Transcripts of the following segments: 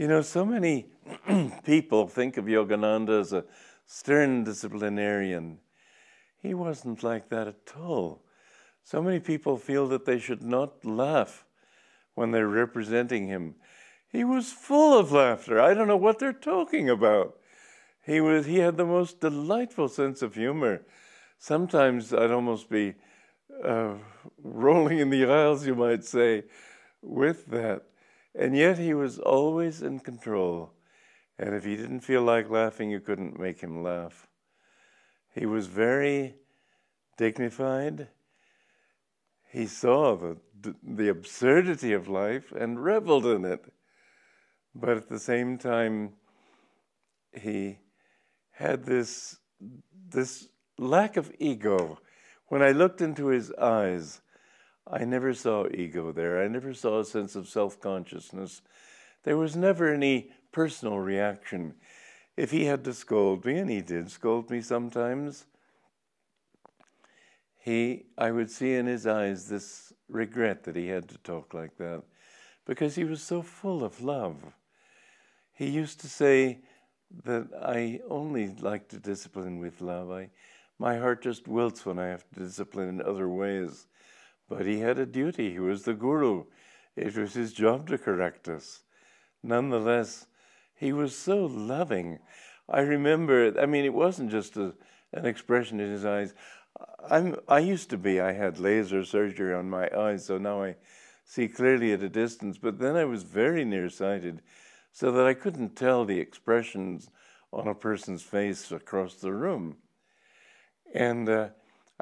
You know, so many people think of Yogananda as a stern disciplinarian. He wasn't like that at all. So many people feel that they should not laugh when they're representing him. He was full of laughter. I don't know what they're talking about. He had the most delightful sense of humor. Sometimes I'd almost be rolling in the aisles, you might say, with that. And yet he was always in control. And if he didn't feel like laughing, you couldn't make him laugh. He was very dignified. He saw the absurdity of life and reveled in it. But at the same time, he had this lack of ego. When I looked into his eyes, I never saw ego there. I never saw a sense of self-consciousness. There was never any personal reaction. If he had to scold me, and he did scold me sometimes, I would see in his eyes this regret that he had to talk like that, because he was so full of love. He used to say that I only like to discipline with love. My heart just wilts when I have to discipline in other ways. But he had a duty. He was the guru. It was his job to correct us. Nonetheless, he was so loving. I remember, I mean, it wasn't just an expression in his eyes. I had laser surgery on my eyes, so now I see clearly at a distance. But then I was very nearsighted, so that I couldn't tell the expressions on a person's face across the room. And I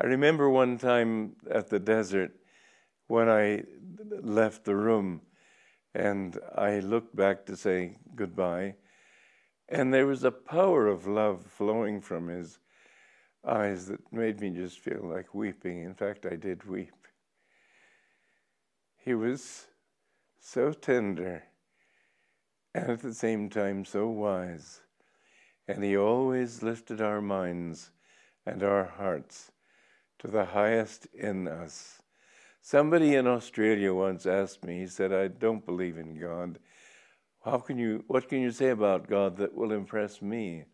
remember one time at the desert when I left the room and I looked back to say goodbye, and there was a power of love flowing from his eyes that made me just feel like weeping. In fact, I did weep. He was so tender and at the same time so wise, and he always lifted our minds and our hearts to the highest in us. Somebody in Australia once asked me, he said, I don't believe in God. What can you say about God that will impress me?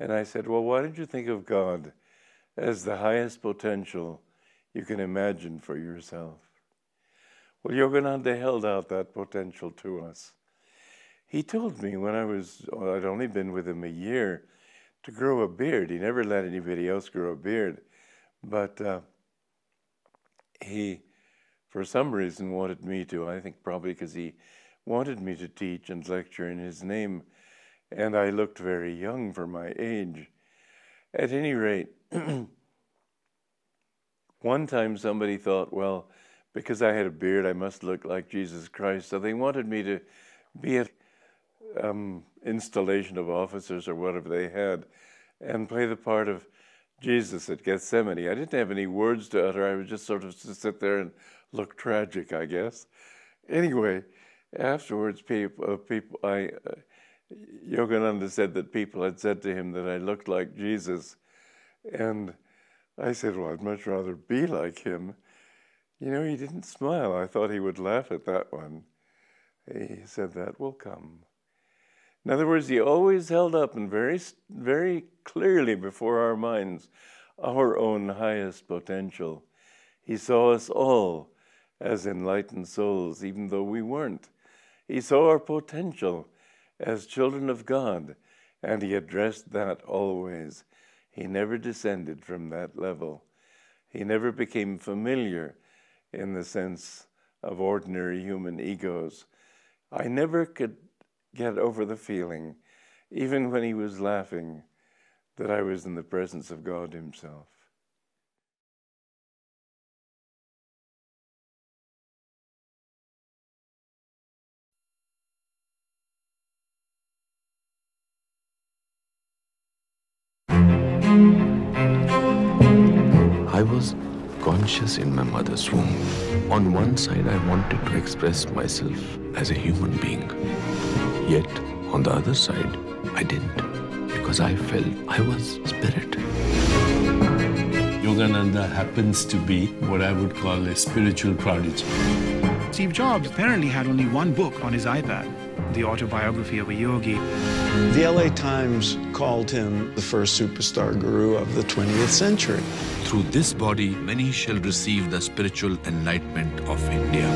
And I said, well, why don't you think of God as the highest potential you can imagine for yourself? Well, Yogananda held out that potential to us. He told me when I'd only been with him a year, to grow a beard. He never let anybody else grow a beard. But he, for some reason, wanted me to. I think probably because he wanted me to teach and lecture in his name. And I looked very young for my age. At any rate, one time somebody thought, well, because I had a beard, I must look like Jesus Christ. So they wanted me to be at installation of officers or whatever they had and play the part of Jesus at Gethsemane. I didn't have any words to utter. I was just sort of to sit there and look tragic, I guess. Anyway, afterwards, Yogananda said that people had said to him that I looked like Jesus. And I said, well, I'd much rather be like him. You know, he didn't smile. I thought he would laugh at that one. He said, that will come. In other words, he always held up and very, very clearly before our minds our own highest potential. He saw us all as enlightened souls, even though we weren't. He saw our potential as children of God, and he addressed that always. He never descended from that level. He never became familiar in the sense of ordinary human egos. I never could get over the feeling, even when he was laughing, that I was in the presence of God himself. I was conscious in my mother's womb. On one side, I wanted to express myself as a human being. Yet, on the other side, I didn't, because I felt I was spirit. Yogananda happens to be what I would call a spiritual prodigy. Steve Jobs apparently had only one book on his iPad. the autobiography of a yogi. The LA Times called him the first superstar guru of the 20th century. Through this body, many shall receive the spiritual enlightenment of India.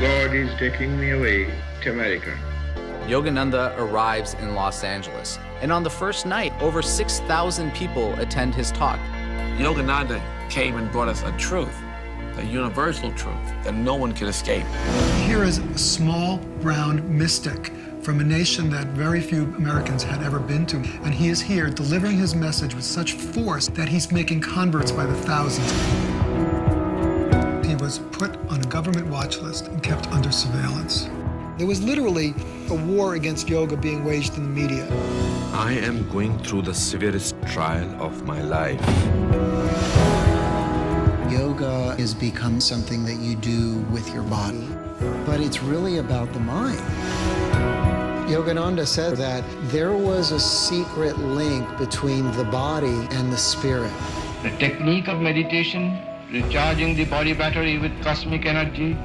God is taking me away to America. Yogananda arrives in Los Angeles, and on the first night, over 6,000 people attend his talk. Yogananda came and brought us a truth, a universal truth that no one can escape. Here is a small, brown mystic from a nation that very few Americans had ever been to, and he is here delivering his message with such force that he's making converts by the thousands. He was put on a government watch list and kept under surveillance. There was literally a war against yoga being waged in the media. I am going through the severest trial of my life. Yoga has become something that you do with your body, but it's really about the mind. Yogananda said that there was a secret link between the body and the spirit. The technique of meditation, recharging the body battery with cosmic energy,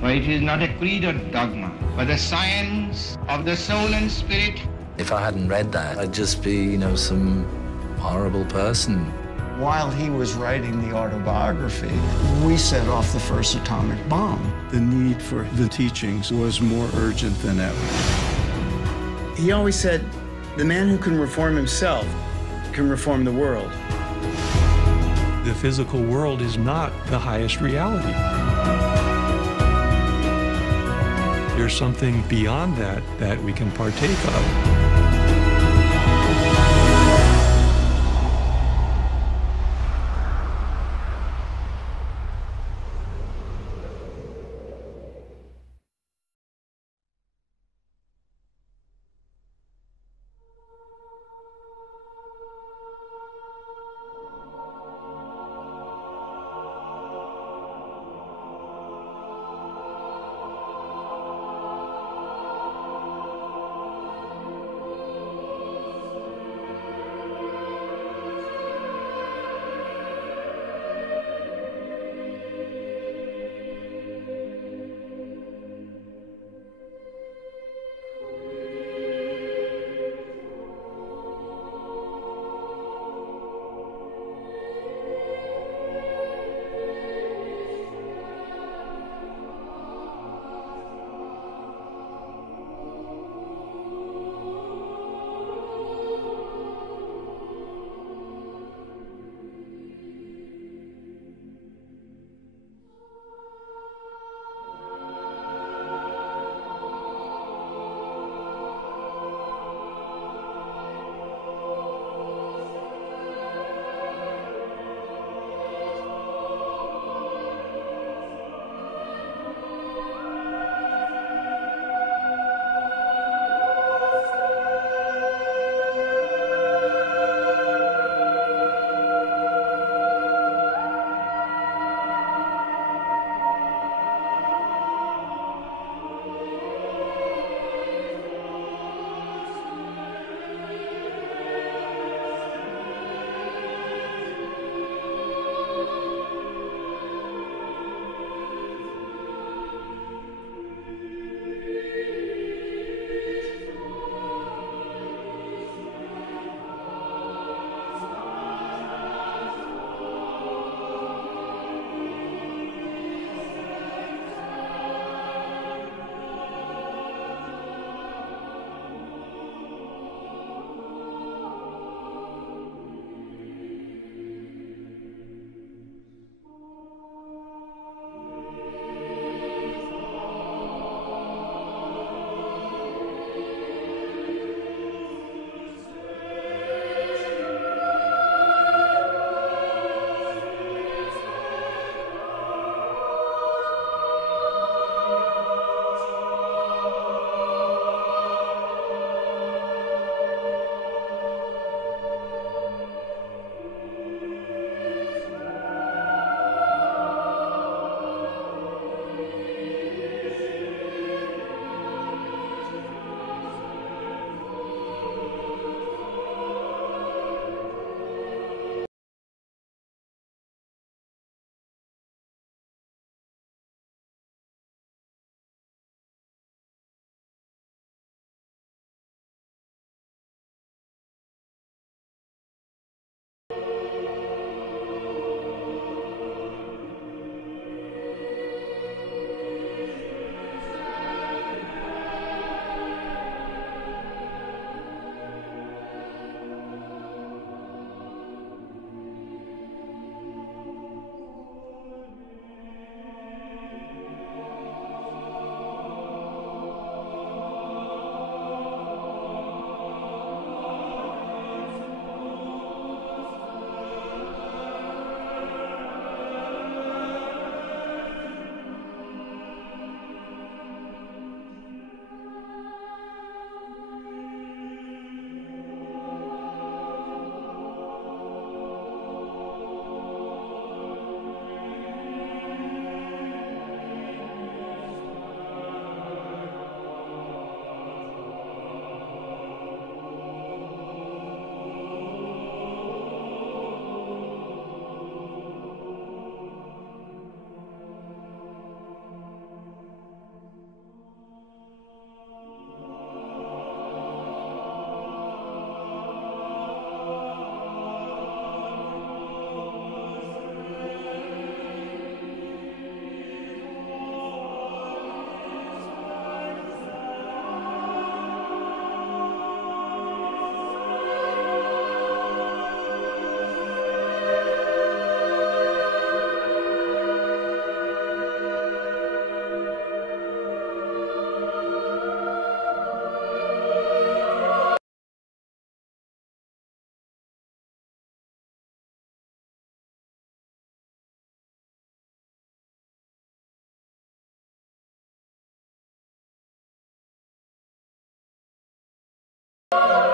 for it is not a creed or dogma, but the science of the soul and spirit. If I hadn't read that, I'd just be, some horrible person. While he was writing the autobiography, we set off the first atomic bomb. The need for the teachings was more urgent than ever. He always said, the man who can reform himself can reform the world. The physical world is not the highest reality. There's something beyond that we can partake of. you.